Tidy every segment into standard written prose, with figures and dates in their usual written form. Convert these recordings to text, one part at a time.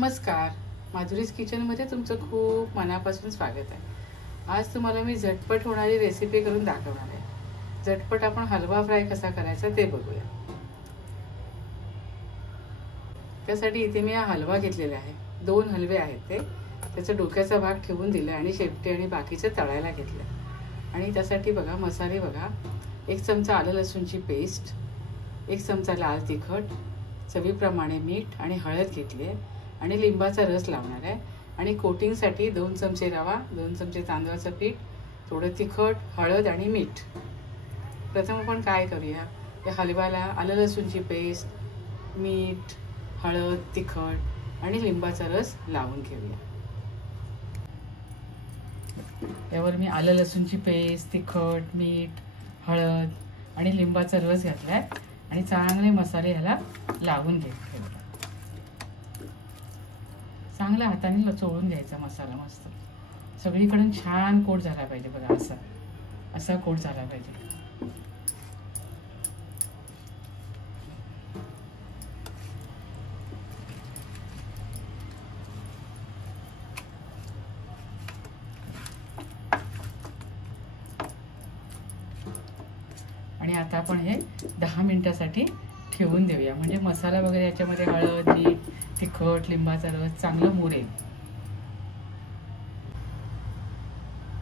नमस्कार, माधुरीज किचनमध्ये तुमचं खूप मनापासून स्वागत आहे। आज तुम्हाला मी झटपट होणारी रेसिपी करून दाखवणार आहे। झटपट आपण हलवा फ्राय कसा करायचा ते बघूया। त्यासाठी इथे मी हा हलवा घेतलेला आहे। 2 हलवे आहेत ते। त्याचा डोक्याचा भाग ठेवून दिला आणि शेपटी आणि बाकीचे तळायला घेतलं। आणि त्यासाठी बघा मसाले बघा, 1 चमचा आलं लसूणची पेस्ट, 1 चमचा लाल तिखट, चवीप्रमाणे मीठ आणि हळद घेतली आहे आणि लिंबाचा रस लावणार आहे। आणि कोटिंगसाठी 2 चमचे रवा, 2 चमचे तांदळाचं पीठ, थोडं तिखट, हळद आणि मीठ। प्रथम आपण काय करूया, या हलव्याला आलं लसूणची पेस्ट, मीठ, हळद, तिखट आणि लिंबाचा रस लावून घेऊया। यावर मी आलं लसूणची पेस्ट, तिखट, मीठ, हळद आणि लिंबाचा रस घातलाय आणि चांगले मसाले ह्याला लावून घेतले। चांगल्या हाताने चोळून घ्यायचा मसाला, मस्त सगळीकडून छान कोट झाला पाहिजे बघा, असा कोट झाला पाहिजे। आणि आता आपण हे 10 मिनिटासाठी ठेवून देऊया, म्हणजे मसाला वगैरे याच्यामध्ये हळद, मीठ, तिखट, लिंबाचा रस चांगलं मुरेल।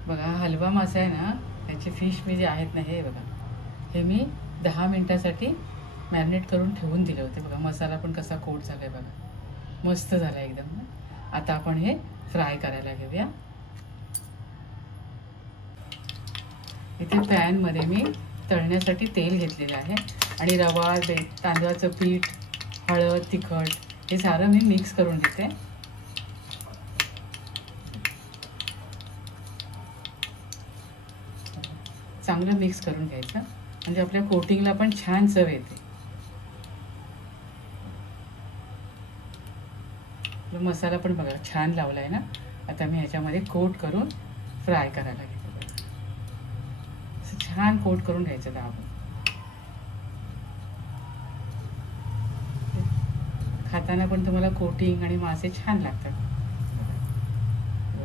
बघा हलवा मासा आहे ना, त्याचे फिश मी जे आहेत ना, हे बघा, हे मी 10 मिनिटासाठी मॅरिनेट करून ठेवून दिले होते। बघा मसाला पण कसा कोट झालाय बघा, मस्त झाला एकदम। आता आपण हे फ्राय करायला घेऊया। इथे पॅन मध्ये मी तळण्यासाठी तेल घेतलेलं आहे आणि रवा, तांदळाचं पीठ, हळद, तिखट हे सारं मी मिक्स करून घेते। चांगलं मिक्स करून घ्यायचं, म्हणजे आपल्या कोटिंगला पण छान चव येते। मसाला पण बघा छान लावलाय ना। आता मी ह्याच्यामध्ये कोट करून फ्राय करायला घेते। छान कोट करून घ्यायचं दाबून। खाताना पण तुम्हाला कोटिंग आणि मासे छान लागतात।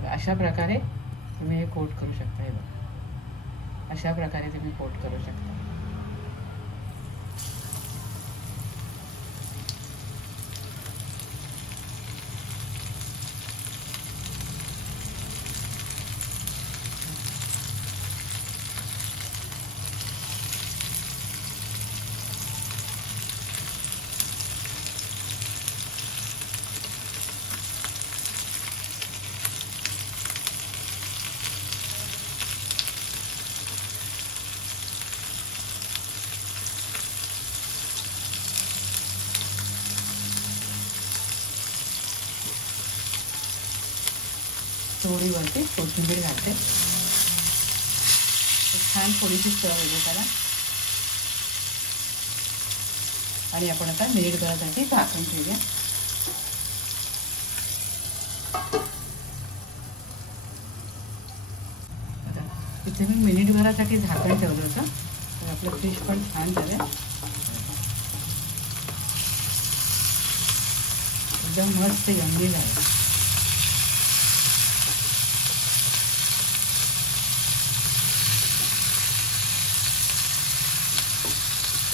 अशा प्रकारे तुम्ही हे कोट करू शकता। हे बघा अशा प्रकारे तुम्ही कोट करू शकता। थोडी वरती कोथिंबीर घालते, छान थोडीशी चव येते त्याला। आणि आपण आता मिनिटभरासाठी झाकण ठेवूया। इथे मी मिनिटभरासाठी झाकण ठेवलं होतं, तर आपलं फिश पण छान झालं, एकदम मस्त यम्मी झालं।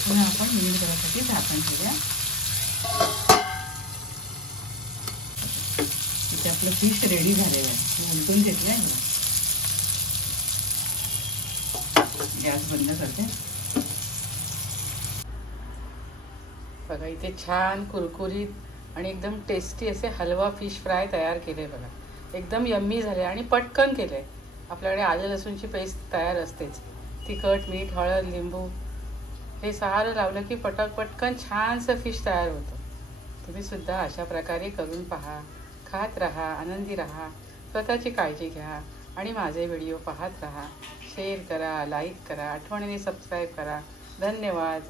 पुन्हा आपण मिनिटभरासाठी झाकण ठेवूया। इथे आपलं फिश रेडी झालेलं आहे, उलटून घेतलंय। गॅस बंद करते। बघा इथे छान कुरकुरीत आणि एकदम टेस्टी असे हलवा फिश फ्राय तयार केले बघा, एकदम यम्मी झाले आणि पटकन केले। आपल्याकडे आलं लसूणची पेस्ट तयार असतेच, तिखट, मीठ, हळद, लिंबू हे सारं लावलं की पटकन छानसं फिश तयार होतं। तुम्ही सुद्धा अशा प्रकारे करून पहा, खात राहा, आनंदी राहा, स्वतःची काळजी घ्या आणि माझे व्हिडिओ पाहत राहा। शेअर करा, लाईक करा, आठवणीने सबस्क्राईब करा। धन्यवाद।